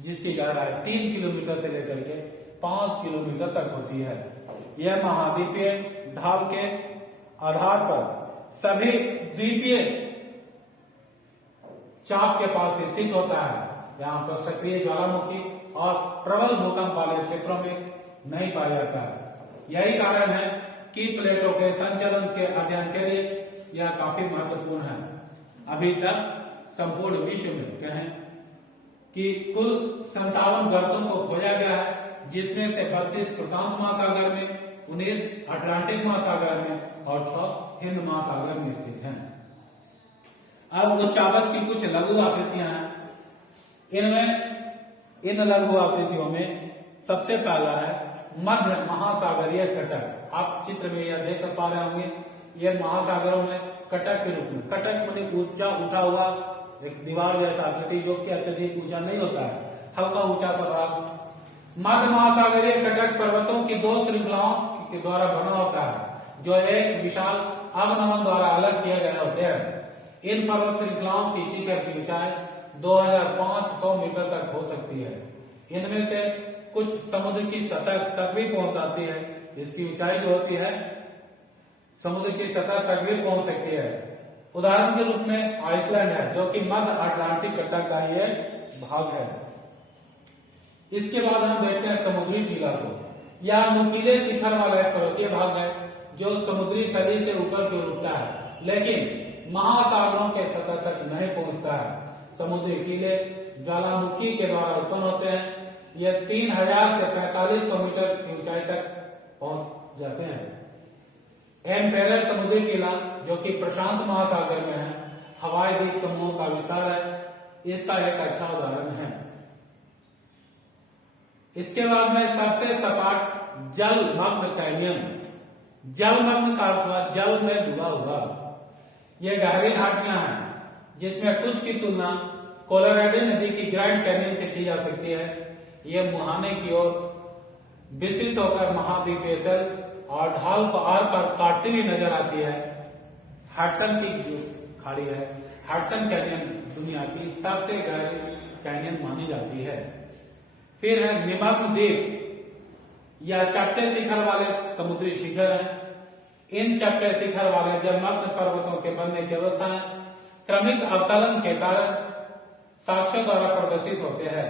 जिसकी गहराई 3 किलोमीटर से लेकर के 5 किलोमीटर तक होती है। यह महाद्वीपीय ढाल के आधार पर सभी द्वीपीय चाप के पास स्थित होता है। यहाँ पर सक्रिय ज्वालामुखी और प्रबल भूकंप वाले क्षेत्रों में नहीं पाया जाता है। यही कारण है कि प्लेटों के संचलन के अध्ययन के लिए यह काफी महत्वपूर्ण है। अभी तक संपूर्ण विश्व में कहें कि कुल 57 गर्तों को खोजा गया है, जिसमें से 32 प्रशांत महासागर में, 19 अटलांटिक महासागर में और 6 हिंद महासागर में स्थित हैं। अब उच्चावच की कुछ लघु आकृतियां हैं। इन लघु आकृतियों में सबसे पहला है मध्य महासागरीय कटक। आप चित्र में यह देख पा रहे होंगे, यह महासागरों में कटक के रूप में, कटक माने ऊंचा उठा हुआ एक दीवार जैसा आकृति, जो कि अत्यधिक ऊंचा नहीं होता है, हल्का ऊंचा सा भाग। मध्य महासागरीय कटक पर्वतों की 2 श्रृंखलाओं के द्वारा बना होता है, जो एक विशाल अवनमन द्वारा अलग किए गए होते हैं। इन पर्वत श्रृंखलाओं की शिखर की ऊंचाई 2500 मीटर तक हो सकती है। इनमें से कुछ समुद्र की सतह तक भी पहुंच जाती है। इसकी ऊंचाई जो होती है समुद्र की सतह तक भी पहुंच सकती है। उदाहरण के रूप में आइसलैंड है, जो कि मध्य अटलांटिक कटक का ही भाग है। इसके बाद हम देखते हैं समुद्री टीला को। यह नुकीले शिखर वाला एक पर्वतीय भाग है, जो समुद्री तली से ऊपर की ओर उठता है, लेकिन महासागरों के सतह तक नहीं पहुंचता है। समुद्री टीले ज्वालामुखी के द्वारा उत्पन्न होते हैं। ये 3000 से 4500 मीटर की ऊंचाई तक पहुंच जाते हैं। एम्पेरर समुद्री टीला जो कि प्रशांत महासागर में है, हवाई द्वीप समूह का विस्तार है, इसका एक अच्छा उदाहरण है। इसके बाद में सबसे सपाट जलमग्न कैनियन, जलमग्न का अर्थ हुआ जल में डूबा हुआ। ये गहरी घाटियां हैं जिसमें कुछ की तुलना कोलोराडो नदी की ग्रैंड कैनियन से की जा सकती है। ये मुहाने की ओर विस्तृत होकर महाद्वीपीय शेल्फ और ढाल को आर पार काटती हुई नजर आती है। हडसन की जो खाड़ी है, हडसन कैनियन दुनिया की सबसे गहरी कैनियन मानी जाती है। फिर है निमग्न द्वीप, यह चपटे शिखर वाले समुद्री शिखर हैं। इन चपटे शिखर वाले जलमग्न पर्वतों के बनने की अवस्थाएं क्रमिक अवतरण के कारण साक्ष्यों द्वारा प्रदर्शित होते हैं।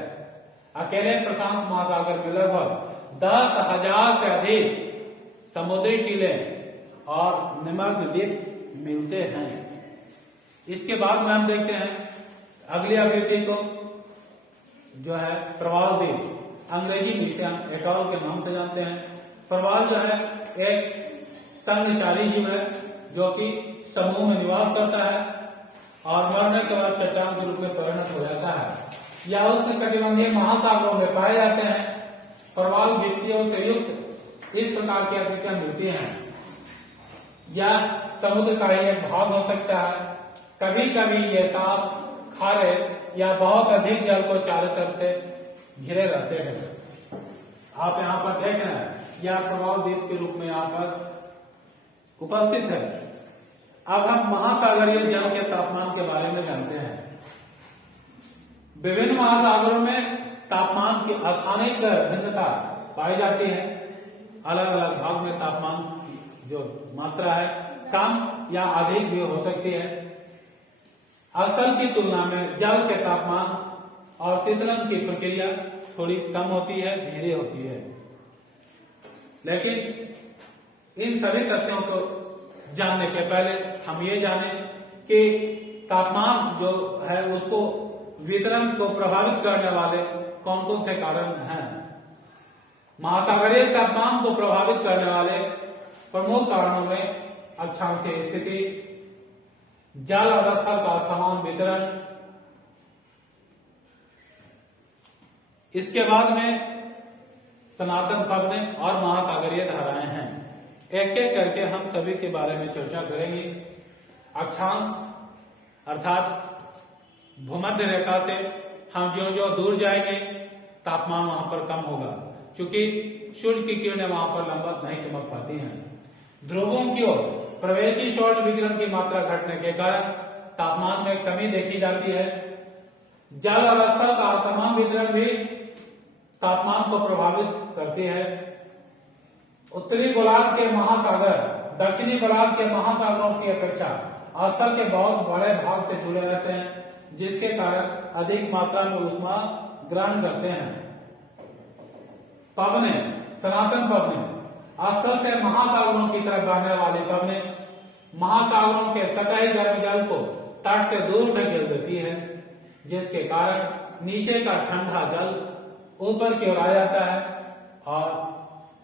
अकेले प्रशांत महासागर में लगभग 10,000 से अधिक समुद्री टीले और निमग्न द्वीप मिलते हैं। इसके बाद में हम देखते हैं अगली आकृति को, जो है प्रवाल द्वीप, अंग्रेजी में इसे हम एटॉल के नाम से जानते हैं। प्रवाल जो है एक संघचारी जीव है जो कि समूह में निवास करता है और मरने के बाद चट्टान के रूप में परिणत हो जाता है। या उष्णकटिबंधीय महासागरों में पाए जाते हैं। प्रवाल भित्तियों से युक्त इस प्रकार की आकृतियां मिलती हैं। यह समुद्र का ही एक भाग हो सकता है। कभी कभी ये साफ, खारे या बहुत अधिक जल को चारों तरफ से घिरे रहते हैं। आप यहाँ पर देख रहे हैं, यह प्रवाल द्वीप के रूप में यहाँ पर उपस्थित है। अब हम महासागरीय जल के तापमान के बारे में जानते हैं। विभिन्न महासागरों में तापमान की स्थानिक भिन्नता पाई जाती है। अलग अलग भाग में तापमान की जो मात्रा है कम या अधिक भी हो सकती है। स्थल की तुलना में जल के तापमान और शीतलन की प्रक्रिया थोड़ी कम होती है, धीरे होती है। लेकिन इन सभी तथ्यों को जानने के पहले हम ये जानें कि तापमान जो है उसको वितरण को प्रभावित करने वाले कौन कौन से कारण हैं। महासागरीय तापमान को प्रभावित करने वाले प्रमुख कारणों में अक्षांशीय स्थिति, जल और स्थल का समान वितरण, इसके बाद में सनातन पवनें और महासागरीय धाराएं हैं। एक एक करके हम सभी के बारे में चर्चा करेंगे। अक्षांश अर्थात भूमध्य रेखा से हम जो जो दूर जाएंगे तापमान वहां पर कम होगा, क्योंकि सूर्य की किरणें वहां पर लंबवत नहीं चमक पाती हैं। ध्रुवों की ओर प्रवेशी सौर विकिरण की मात्रा घटने के कारण तापमान में कमी देखी जाती है। जल और स्थल का असमान वितरण भी तापमान को प्रभावित करती है। उत्तरी गोलार्ध के महासागर दक्षिणी गोलार्ध के महासागरों की अपेक्षा स्थल के बहुत बड़े भाग से जुड़े रहते हैं, जिसके कारण अधिक मात्रा में ऊष्मा ग्रहण करते हैं। पवनें, सनातन पवनें, स्थल से महासागरों की तरफ बहने वाली पवनें महासागरों के सतही गर्म जल को तट से दूर ढकेल देती है, जिसके कारण नीचे का ठंडा जल ऊपर की ओर आ जाता है और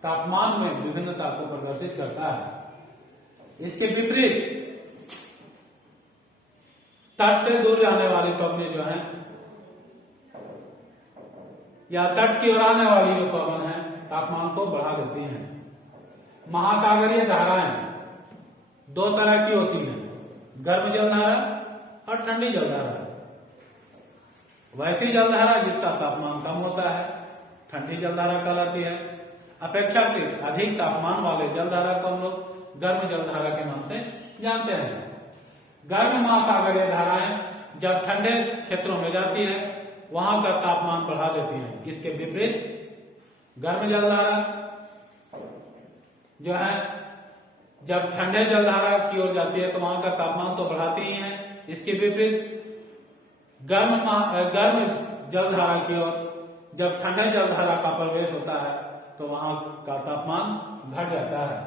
तापमान में विभिन्नता को प्रदर्शित करता है। इसके विपरीत तट से दूर जाने वाली पवनें जो हैं या तट की ओर आने वाली जो पवन है तापमान को बढ़ा देती हैं। महासागरीय धाराएं दो तरह की होती हैं, गर्म जलधारा और ठंडी जलधारा। वैसी जलधारा जिसका तापमान कम होता है ठंडी जलधारा कहलाती है। अपेक्षाकृत अधिक तापमान वाले जलधारा को हम लोग गर्म जलधारा के नाम से जानते हैं। गर्म महासागरीय धाराएं जब ठंडे क्षेत्रों में जाती है वहां का तापमान बढ़ा देती है। इसके विपरीत गर्म जलधारा जो है जब ठंडे जलधारा की ओर जाती है तो वहां का तापमान तो बढ़ाती ही है। इसके विपरीत गर्म जलधारा की ओर जब ठंडे जलधारा का प्रवेश होता है तो वहां का तापमान घट जाता है।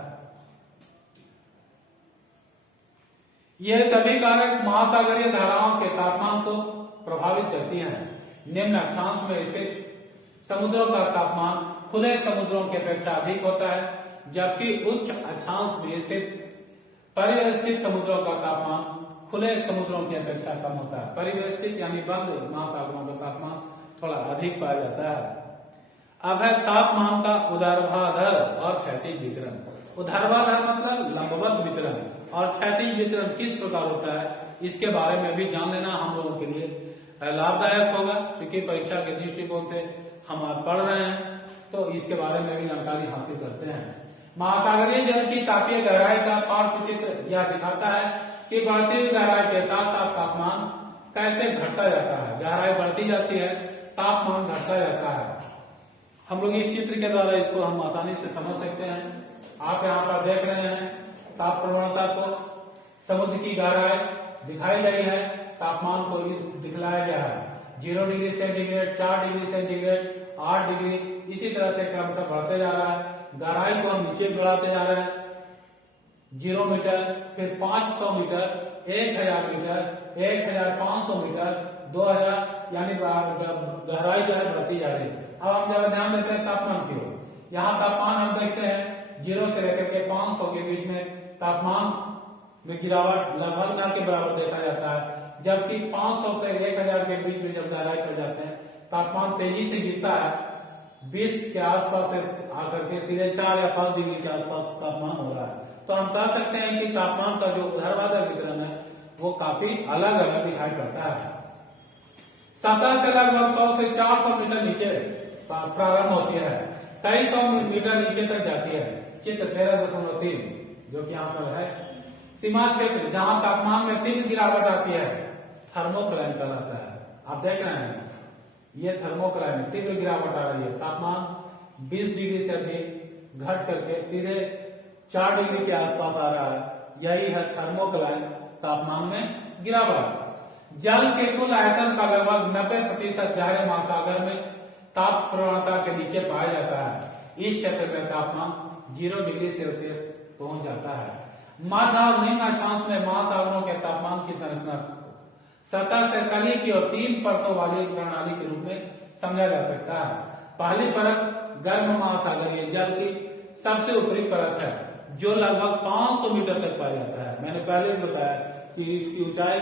यह सभी कारक महासागरीय धाराओं के तापमान को प्रभावित करती हैं। निम्न अक्षांश में स्थित समुद्रों का तापमान खुले समुद्रों की अपेक्षा अधिक होता है, जबकि उच्च अक्षांश में स्थित परिवेष्टित समुद्रों का तापमान खुले समुद्रों की अपेक्षा कम होता है। परिवेष्टित यानी बंद महासागरों का तापमान थोड़ा अधिक पाया जाता है। अब है तापमान का ऊर्ध्वाधर और क्षैतिज वितरण। ऊर्ध्वाधर मतलब लंबवत वितरण और क्षैतिज वितरण किस प्रकार होता है, इसके बारे में भी जान लेना हम लोगों के लिए लाभदायक होगा, क्योंकि परीक्षा के दृष्टिकोण से हम आज पढ़ रहे हैं तो इसके बारे में भी जानकारी हासिल करते हैं। महासागरीय जल की तापीय गहराई का पार्श्व चित्र यह दिखाता है कि बढ़ती हुई गहराई के साथ साथ तापमान कैसे घटता जाता है। गहराई बढ़ती जाती है, तापमान घटता जाता है। हम लोग इस चित्र के द्वारा इसको हम आसानी से समझ सकते हैं। आप यहाँ पर देख रहे हैं ताप प्रवणता को, समुद्र की गहराई दिखाई गई है, तापमान को दिखलाया गया है। 0 degree centigrade, 4 degree centigrade, 8 degree, इसी तरह से क्रमशः बढ़ते जा रहा है। गहराई को हम नीचे बढ़ाते जा रहे हैं। 0 मीटर, फिर 500 मीटर, 1000 मीटर, 1500 मीटर, 2000, यानी गहराई जो है बढ़ती जा रही है। अब हम जब ध्यान देते हैं तापमान की ओर, यहाँ तापमान हम देखते हैं 0 से लेकर के 500 के बीच में तापमान में गिरावट लगभग न के बराबर देखा जाता है, जबकि 500 से 1000 के बीच में जब गहराई कर जाते हैं तापमान तेजी से गिरता है। 20 के आसपास से आकर के सीधे 4 या 5 डिग्री के आसपास तापमान हो रहा है। तो हम कह सकते हैं कि तापमान का जो ऊर्ध्वाधर वितरण है वो काफी अलग अलग दिखाई पड़ता है। सतह से लगभग 100 से 400 मीटर नीचे प्रारंभ होती है, कई 100 मीटर नीचे तक जाती है। चित्र 13.3 जो कि यहाँ पर है, सीमा क्षेत्र जहां तापमान में तीव्र गिरावट आती है थर्मोक्लाइन कहलाता है। आप देख रहे हैं ये थर्मोक्लाइन, तीव्र गिरावट आ रही है, तापमान 20 डिग्री से अधिक घट करके सीधे 4 डिग्री के आसपास आ रहा है। यही है थर्मोक्लाइन, तापमान में गिरावट। जल के कुल आयतन का लगभग 90% गहरे महासागर में ताप प्रवणता के नीचे पाया जाता है। इस क्षेत्र में तापमान 0 डिग्री सेल्सियस पहुंच जाता है। मध्य और निम्न अक्षांश में महासागरों के तापमान की संरचना सतह से तली की ओर 3 परतों वाली प्रणाली के रूप में समझा जा सकता है। पहली परत गर्म महासागरीय जल की सबसे ऊपरी परत है, जो लगभग 500 मीटर तक पाया जाता है। मैंने पहले भी बताया कि इसकी ऊंचाई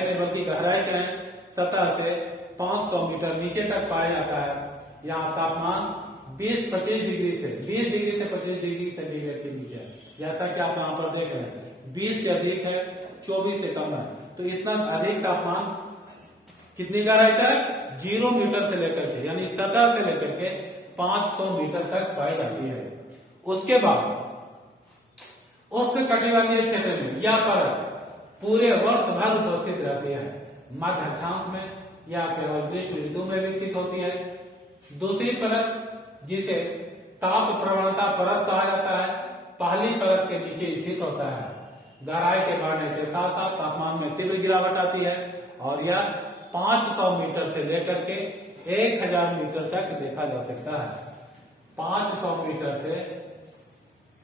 नहीं बल्कि गहराई क्या है, सतह से 500 मीटर नीचे तक पाया जाता है। यहाँ तापमान 20-25 डिग्री से 20 डिग्री से 25 डिग्री सेंटीग्रेड के बीच है। जैसा कि आप यहाँ पर देख रहे हैं 20 से अधिक है, 24 से कम है। तो इतना अधिक तापमान कितनी गहराई तक? 0 मीटर से लेकर के, यानी सतह से लेकर के 500 मीटर तक पाई जाती है। उसके बाद उष्ण कटिबंधीय क्षेत्र में यह परत पूरे वर्ष भर उपस्थित रहती है। मध्य अक्षांश में यह केवल ग्रीष्म ऋतु में विकसित होती है। दूसरी परत जिसे ताप प्रवणता परत कहा जाता है, पहली परत के नीचे स्थित होता है। गहराई के बढ़ने के साथ साथ तापमान में तीव्र गिरावट आती है और यह 500 मीटर से लेकर के 1000 मीटर तक देखा जा सकता है। 500 मीटर से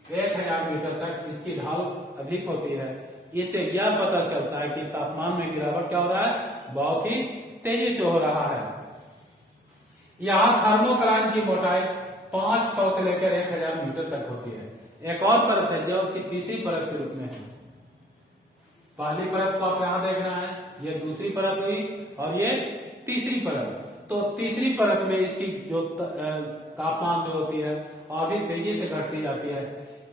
1000 मीटर तक इसकी ढाल अधिक होती है। इससे यह पता चलता है कि तापमान में गिरावट क्या हो रहा है, बहुत ही तेजी से हो रहा है। यहाँ थर्मोक्लाइन की मोटाई 500 से लेकर 1000 मीटर तक होती है। एक और परत है जो कि तीसरी परत के रूप में है। पहली परत को आप यहाँ देख रहे हैं, ये दूसरी परत हुई और ये तीसरी परत। तो तीसरी परत में इसकी जो तापमान जो होती है और भी तेजी से घटती जाती है।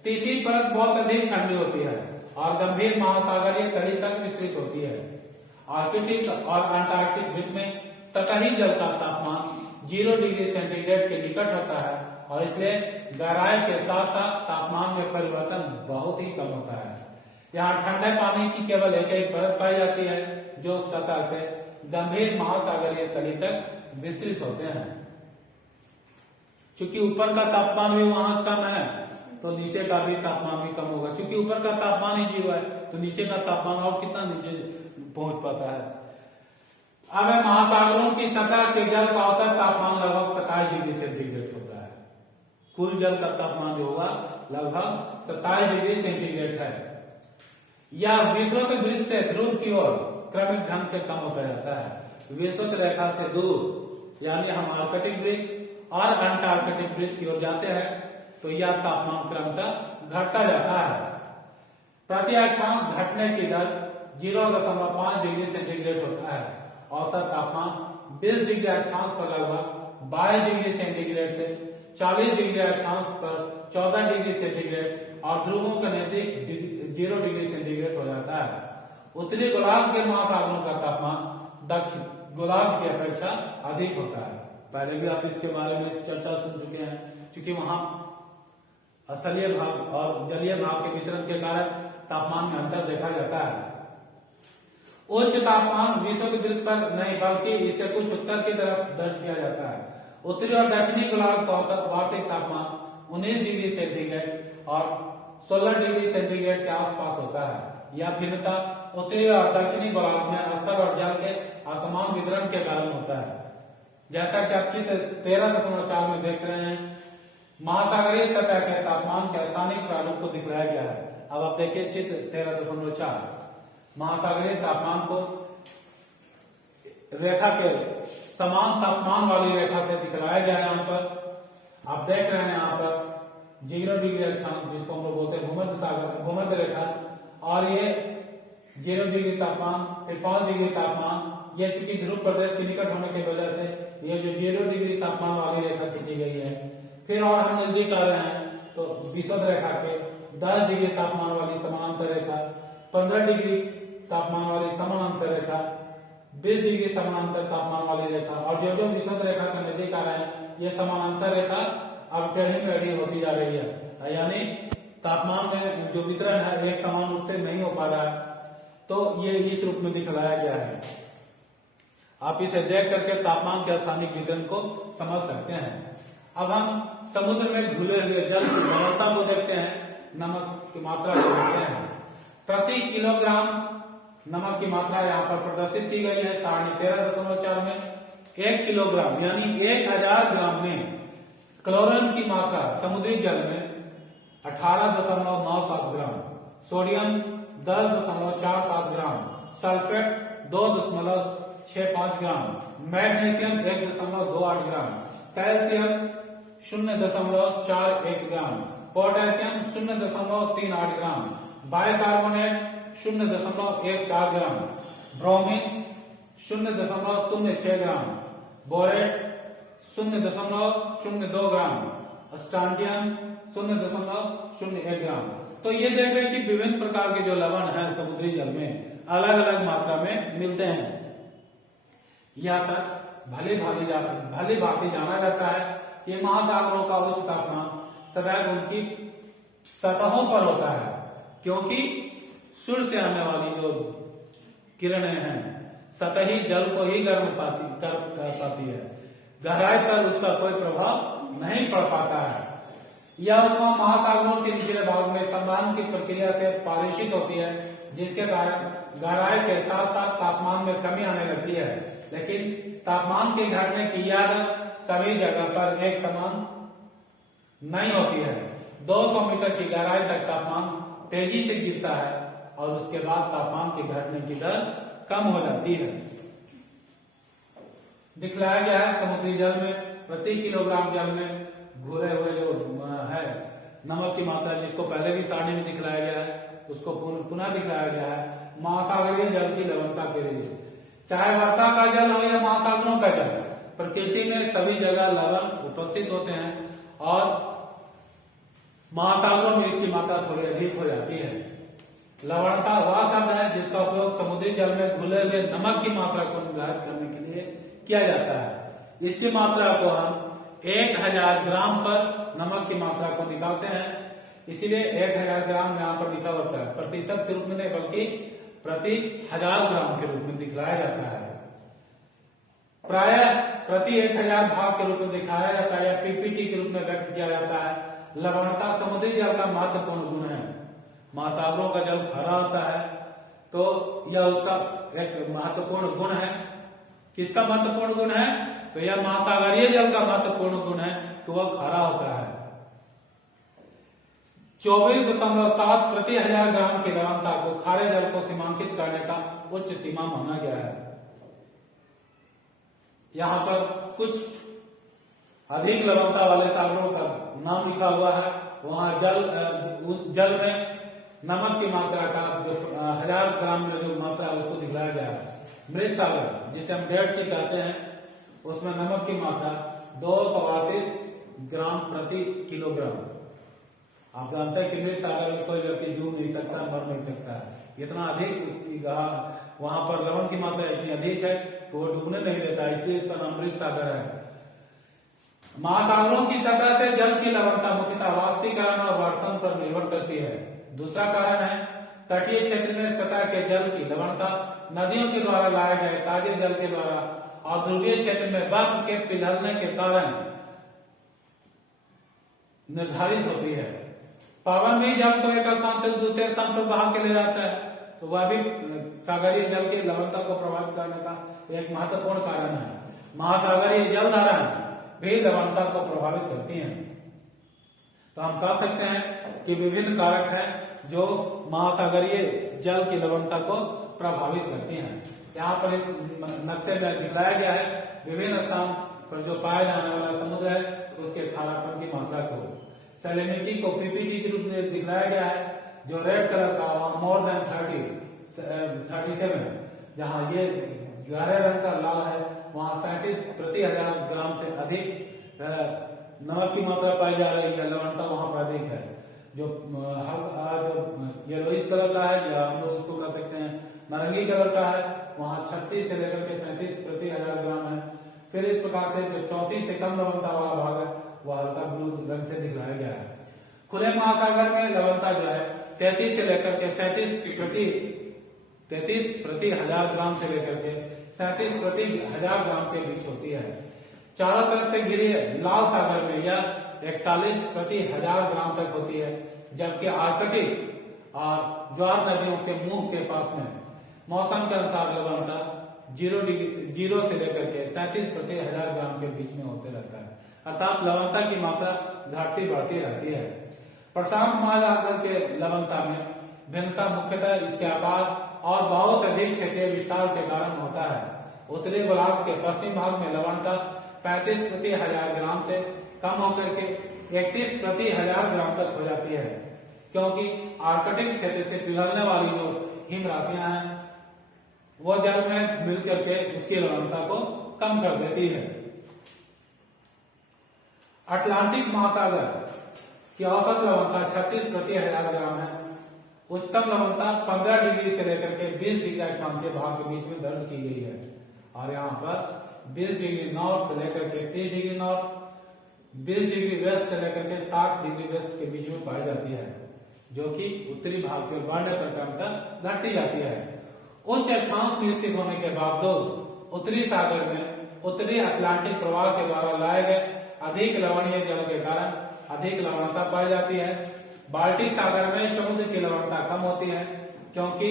तीसरी परत बहुत अधिक ठंडी होती है और गंभीर महासागरीय तली तक विस्तृत होती है। आर्कटिक और अंटार्कटिक द्वीप में सतही जल का तापमान 0 डिग्री सेंटीग्रेड के निकट होता है और इसलिए गहराई के साथ साथ तापमान में परिवर्तन बहुत ही कम होता है। यहाँ ठंडे पानी की केवल एक परत पाई जाती है जो सतह से गंभीर महासागरीय तली तक विस्तृत होते हैं। क्योंकि ऊपर का तापमान भी वहां कम है तो नीचे का भी तापमान भी कम होगा। क्योंकि ऊपर का तापमान ही 0 है तो नीचे का तापमान और कितना नीचे पहुंच पाता है। अब महासागरों की सतह के जल का औसत तापमान लगभग 27 डिग्री सेंटीग्रेड होता है। कुल जल का तापमान जो होगा लगभग 27 डिग्री सेंटीग्रेड है। यह विषुवत वृत्त से ध्रुव की ओर क्रमिक ढंग से कम होता जाता है। विषुवत रेखा से दूर यानी हम आर्कटिक ब्रिज और अंटार्कटिक ब्रिज की ओर जाते हैं तो यह तापमान क्रमशः घटता जाता है। प्रति अक्षांश घटने की दर 0.5 डिग्री सेंटीग्रेड होता है। औसत तापमान 20 डिग्री अक्षांश पर लगभग 22 डिग्री सेंटीग्रेड से 40 डिग्री अक्षांश पर 14 डिग्री सेंटीग्रेड और ध्रुवों के नजदीक 0 डिग्री सेंटीग्रेड हो जाता है। उत्तरी गोलार्ध के महासागरों का तापमान दक्षिण गोलार्ध की अपेक्षा अधिक होता है। पहले भी आप इसके बारे में चर्चा सुन चुके हैं, क्योंकि वहां स्थलीय भाग और जलीय भाग के वितरण के कारण तापमान में अंतर देखा जाता है। उच्च तापमान विश्व के वृत्त पर नहीं बल्कि इसे कुछ उत्तर की तरफ दर्ज किया जाता है। उत्तरी और दक्षिणी गोलार्ध का औसत वार्षिक तापमान 19 डिग्री सेंटीग्रेड और 16 डिग्री सेंटीग्रेड के आसपास होता है। यह भिन्नता उत्तरी और दक्षिणी गोलार्ध में स्तर और जल के असमान वितरण के कारण होता है। जैसा कि आप चित्र 13.4 में देख रहे हैं, महासागरीय सतह के तापमान के स्थानिक प्रारूप को दिखलाया गया है। अब आप देखिए चित्र 13.4, महासागरीय तापमान को रेखा के समान तापमान वाली रेखा से दिखलाया गया है। यहाँ पर आप देख रहे हैं, यहाँ पर 0 डिग्री अक्षांश जिसको हम लोग बोलते हैं भूमध्य सागर भूमध्य रेखा, और ये 0 डिग्री तापमान, फिर 5 डिग्री तापमान, ये चूंकि ध्रुव प्रदेश के निकट होने की वजह से ये जो 0 डिग्री तापमान वाली रेखा खींची गई है। फिर और हम नजदीक आ रहे हैं तो विषुवत रेखा के 10 डिग्री तापमान वाली समानांतर रेखा, 15 डिग्री तापमान वाली समानांतर रेखा, 20 डिग्री समानांतर तापमान वाली रेखा, और जो जो विषुवत रेखा के नजदीक आ रहे हैं ये समानांतर रेखा अब टेढ़ी मेढ़ी होती जा रही है, यानी तापमान में जो वितरण है एक समान रूप से नहीं हो पा रहा है। तो ये इस रूप में दिखलाया गया है। आप इसे देख करके तापमान के स्थानिक वितरण को समझ सकते हैं। अब हम समुद्र में घुले हुए जल की घनत्व को देखते हैं, नमक की मात्रा को देखते हैं। प्रति किलोग्राम नमक की मात्रा यहाँ पर प्रदर्शित की गई है सारणी 13.4 में। 1 किलोग्राम यानी 1000 ग्राम में क्लोरीन की मात्रा समुद्री जल में 18.97 ग्राम, सोडियम 10.47 ग्राम, सल्फेट 2.65 ग्राम, मैग्नीशियम 1.28 ग्राम, कैल्शियम 0.41 ग्राम, पोटेशियम 0.38 ग्राम, बाइकार्बोनेट 0.14 ग्राम, ब्रोमीन 0.06 ग्राम, बोरेट 0.02 ग्राम, स्टांडियम 0.01 ग्राम। तो ये देख रहे हैं कि विभिन्न प्रकार के जो लवण हैं समुद्री जल में अलग अलग मात्रा में मिलते हैं। यह तक भली भांति जाना जाता है कि महासागरों का उच्च तापमान सदैव उनकी सतहों पर होता है, क्योंकि सूर्य से आने वाली जो किरणें हैं सतही जल को ही गर्म कर पाती है, गहराई पर उसका कोई प्रभाव नहीं पड़ पाता है। यह उष्मा महासागरों के निचले भाग में संवहन की प्रक्रिया से पारिषित होती है, जिसके कारण गहराई के साथ साथ तापमान में कमी आने लगती है। लेकिन तापमान के घटने की यह दर सभी जगह पर एक समान नहीं होती है। 200 मीटर की गहराई तक तापमान तेजी से गिरता है और उसके बाद तापमान के घटने की दर कम हो जाती है। दिखलाया गया है समुद्री जल में प्रति किलोग्राम जल में घुले हुए जो है नमक की मात्रा, जिसको पहले भी सारणी में दिखलाया गया है उसको पुनः दिखलाया गया है महासागरीय जल की लवणता के लिए। चाहे वर्षा का जल हो या महासागरों का जल, प्रकृति में सभी जगह लवण उपस्थित होते हैं और महासागरों में इसकी मात्रा थोड़ी अधिक हो जाती है। लवणता वह शब्द है जिसका उपयोग समुद्री जल में घुले हुए नमक की मात्रा को निर्धारित करने के लिए किया जाता है। इसकी मात्रा को हम 1000 ग्राम पर नमक की मात्रा को निकालते हैं, इसीलिए 1000 ग्राम यहाँ पर लिखा होता है। प्रतिशत के रूप में नहीं बल्कि प्रति 1000 ग्राम के रूप में दिखलाया जाता है। प्रायः प्रति 1000 भाग के रूप में दिखाया जाता है या पीपीटी के रूप में व्यक्त किया जाता है। लवणता समुद्री जल का महत्वपूर्ण गुण है। महासागरों का जल खारा होता है तो यह उसका एक महत्वपूर्ण गुण है। किसका महत्वपूर्ण गुण है? तो यह महासागरीय जल का महत्वपूर्ण गुण है कि वह खारा होता है। 24.7 प्रति 1000 ग्राम की लवणता को खारे जल को सीमांकित करने का उच्च सीमा माना गया है। यहाँ पर कुछ अधिक लवणता वाले सागरों का नाम लिखा हुआ है। वहाँ उस जल में नमक की मात्रा का जो 1000 ग्राम में जो मात्रा है उसको दिखाया गया है। मृत सागर जिसे हम डेड सी कहते हैं, उसमें नमक की मात्रा 238 ग्राम प्रति किलोग्राम। आप जानते हैं कि मृत सागर में कोई व्यक्ति डूब नहीं सकता, मर नहीं सकता है। इतना अधिक उसकी वहां पर लवण की मात्रा इतनी अधिक है कि वो डूबने नहीं देता, इसलिए इसका नाम मृत सागर है। महासागरों की सतह से जल की लवणता मुख्यतः वाष्पीकरण और वर्षण पर निर्भर करती है। दूसरा कारण है तटीय क्षेत्र में सतह के जल की लवणता नदियों के द्वारा लाए गए ताजे जल के द्वारा और ध्रुवीय क्षेत्र में बर्फ के पिघलने के कारण निर्धारित होती है। पवन भी जल को एक स्थान से दूसरे स्थान पर बहा के ले जाता है, तो वह भी सागरीय जल की लवणता को प्रभावित करने का एक महत्वपूर्ण कारण है। महासागरीय जल धाराएं भी लवणता को प्रभावित करती हैं। तो हम कह सकते हैं कि विभिन्न कारक हैं जो महासागरीय जल की लवणता को प्रभावित करती हैं। यहाँ पर इस नक्शे में दिखाया गया है विभिन्न स्थान पर जो पाया जाने वाला समुद्र है उसके खारापन की मात्रा को। सैलिनिटी को पीपीटी के रूप में दिखाया गया है, जो रेड कलर का मोर देन 37, जहाँ ये गहरे रंग का लाल है वहाँ 37 प्रति 1000 ग्राम से अधिक नमक की मात्रा पाई जा रही है, लवणता वहां पर अधिक है। जो येलोइश कलर का है या हम लोग उसको कह सकते हैं नारंगी कलर का है, वहाँ 36 से लेकर के 37 प्रति 1000 ग्राम है। फिर इस प्रकार से जो 34 से कम लवणता वाला भाग है वह हल्का ब्लू रंग से दिखाया गया है। खुले महासागर में लवणता जो है 33 से लेकर के 33 प्रति 1000 ग्राम से लेकर के 37 प्रति 1000 ग्राम के बीच होती है। चारों तरफ से घिरे लाल सागर में यह 41 प्रति 1000 ग्राम तक होती है, जबकि आर्कटिक और ज्वार नदियों के मुंह के पास में मौसम के अनुसार लवणता 0 से लेकर के 37 प्रति 1000 ग्राम के बीच में होते रहता है। अर्थात लवणता की मात्रा घटती बढ़ती रहती है। प्रशांत महासागर के लवणता में भिन्नता मुख्यतः इसके आकार और बहुत अधिक क्षेत्रीय विस्तार के कारण होता है। उत्तरी गोलार्ध के पश्चिम भाग में लवणता 35 प्रति 1000 ग्राम से कम होकर के 31 प्रति 1000 ग्राम तक हो जाती है, क्योंकि आर्कटिक क्षेत्र से पिघलने वाली जो हिम राशियां हैं वो जल में मिलकर के उसकी लवणता को कम कर देती है। अटलांटिक महासागर की औसत लवणता 36 प्रति 1000 ग्राम है। उच्चतम लवणता 15 डिग्री से लेकर के 20 डिग्री अक्षांशीय भाग के बीच में दर्ज की गई है, और यहाँ पर 20 डिग्री नॉर्थ से लेकर के 30 डिग्री नॉर्थ, 20 डिग्री वेस्ट से लेकर के 60 डिग्री वेस्ट के बीच में पाई जाती है, जो कि उत्तरी भाग के बढ़ने पर क्रमशः घटती जाती है। उच्च अक्षांश में स्थित होने के बावजूद उत्तरी सागर में उत्तरी अटलांटिक प्रवाह के द्वारा लाए गए अधिक लवणीय जल के कारण अधिक लवणता पाई जाती है। बाल्टिक सागर में समुद्र की लवणता कम होती है, क्योंकि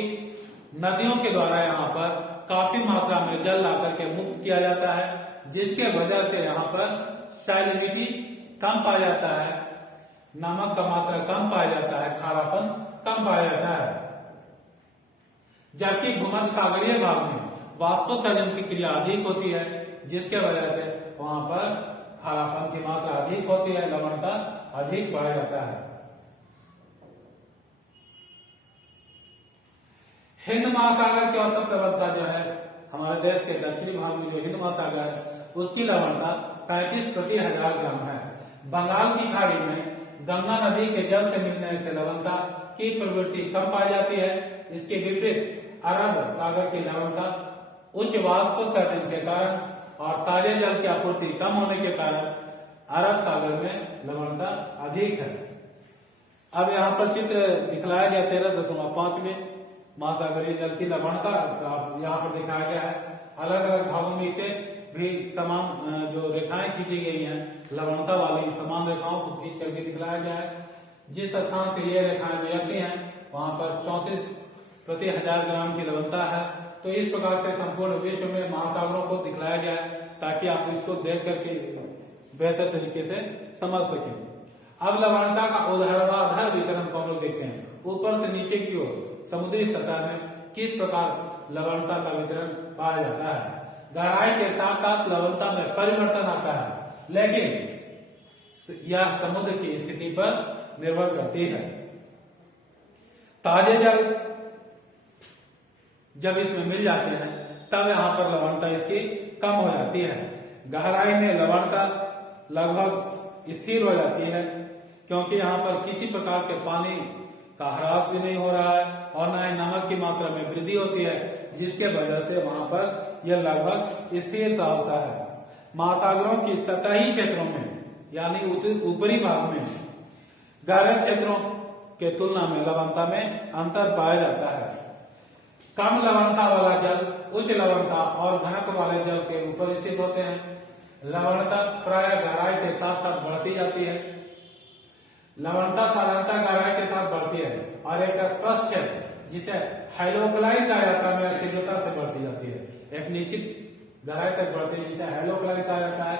नदियों के द्वारा यहाँ पर काफी मात्रा में जल ला करके मुक्त किया जाता है, जिसके वजह से यहाँ पर सैलिनिटी कम पाया जाता है, नमक का मात्रा कम पाया जाता है, खारापन कम पाया जाता है। जबकि भूमध्य सागरीय भाग में वाष्पोत्सर्जन की क्रिया अधिक होती है, जिसके वजह से वहां पर खारापन की मात्रा अधिक होती है, लवणता अधिक पाया जाता है। हिंद महासागर की औसत लवणता जो है हमारे देश के दक्षिणी भाग में जो हिंद महासागर है उसकी लवणता 35 प्रति 1000 ग्राम है। बंगाल की खाड़ी में गंगा नदी के जल से मिलने से लवणता की प्रवृत्ति कम पाई जाती है। इसके विपरीत अरब सागर की लवणता उच्च वाष्पोत्सर्जन के कारण और ताजे जल की आपूर्ति कम होने के कारण अरब सागर में लवणता अधिक है। अब यहाँ पर चित्र दिखलाया गया 13.5 में महासागरीय जल की लवणता यहाँ पर दिखाया गया है। अलग अलग भागों में इसे भी समान जो रेखाएं खींची गई हैं लवणता वाली समान रेखाओं को खींच करके दिखलाया गया है। जिस स्थान से ये रेखाएं गुजरती हैं वहां पर 34 प्रति 1000 ग्राम की लवणता है। तो इस प्रकार से संपूर्ण विश्व में महासागरों को दिखलाया गया है, ताकि आप इसको देख करके बेहतर तरीके से समझ सकें। अब लवणता का ऊर्ध्वाधर वितरण को हम लोग देखते हैं। ऊपर से नीचे की ओर समुद्री सतह में किस प्रकार लवणता का वितरण पाया जाता है। गहराई के साथ साथ लवणता में परिवर्तन आता है, लेकिन यह समुद्र की स्थिति पर निर्भर करती है। ताजे जल जब इसमें मिल जाते हैं तब यहाँ पर लवणता इसकी कम हो जाती है। गहराई में लवणता लगभग स्थिर हो जाती है, क्योंकि यहाँ पर किसी प्रकार के पानी का ह्रास भी नहीं हो रहा है और न ही नमक की मात्रा में वृद्धि होती है, जिसके वजह से वहां पर यह लगभग स्थिरता होता है। महासागरों की सतही क्षेत्रों में यानी ऊपरी भाग में गहरे क्षेत्रों के तुलना में लवणता में अंतर पाया जाता है। कम लवणता वाला जल उच्च लवणता और घनत्व वाले जल के ऊपर स्थित होते हैं। लवणता प्राय गहराई के साथ साथ बढ़ती जाती है। लवणता साधारणतः गहराई के साथ बढ़ती है और एक स्पष्ट है जिसे हाइड्रोक्लाइड कहा जाता है में तीव्रता से बढ़ती जाती है। एक निश्चित गहराई तक बढ़ती है जिसे हाइड्रोक्लाइड कहा जाता है।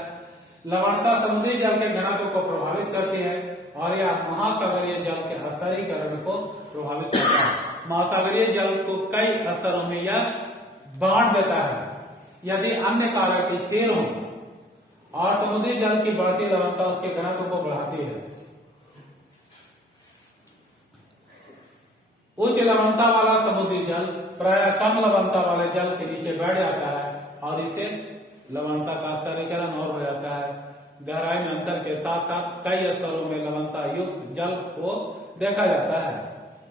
लवणता समुद्री जल के घनत्व को प्रभावित करती है और यह महासागरीय जल के स्तरीकरण को प्रभावित करता है। महासागरीय जल को कई स्तरों में यह बांट देता है यदि अन्य कारक स्थिर हों, और समुद्री जल की बढ़ती लवणता उसके घनत्व को बढ़ाती है। उच्च लवणता वाला समुद्री जल प्राय कम लवणता वाले जल के नीचे बैठ जाता है और इसे लवणता का स्तरीकरण और हो जाता है। गहराई में अंतर के साथ साथ कई स्तरों में लवणता युक्त जल को देखा जाता है।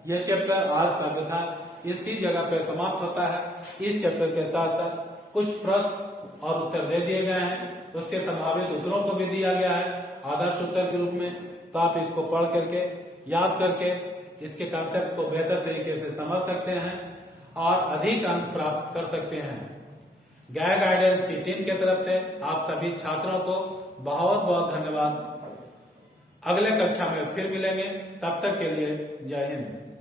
यह चैप्टर आज का जो था इसी जगह पर समाप्त होता है। इस चैप्टर के साथ साथ कुछ प्रश्न और उत्तर दे दिए गए हैं, उसके संभावित उत्तरों को भी दिया गया है आदर्श उत्तर के रूप में। तो आप इसको पढ़ करके याद करके इसके कॉन्सेप्ट को बेहतर तरीके से समझ सकते हैं और अधिक अंक प्राप्त कर सकते हैं। गैर गाइडेंस की टीम की तरफ से आप सभी छात्रों को बहुत बहुत धन्यवाद। अगले कक्षा में फिर मिलेंगे, तब तक के लिए जय हिंद।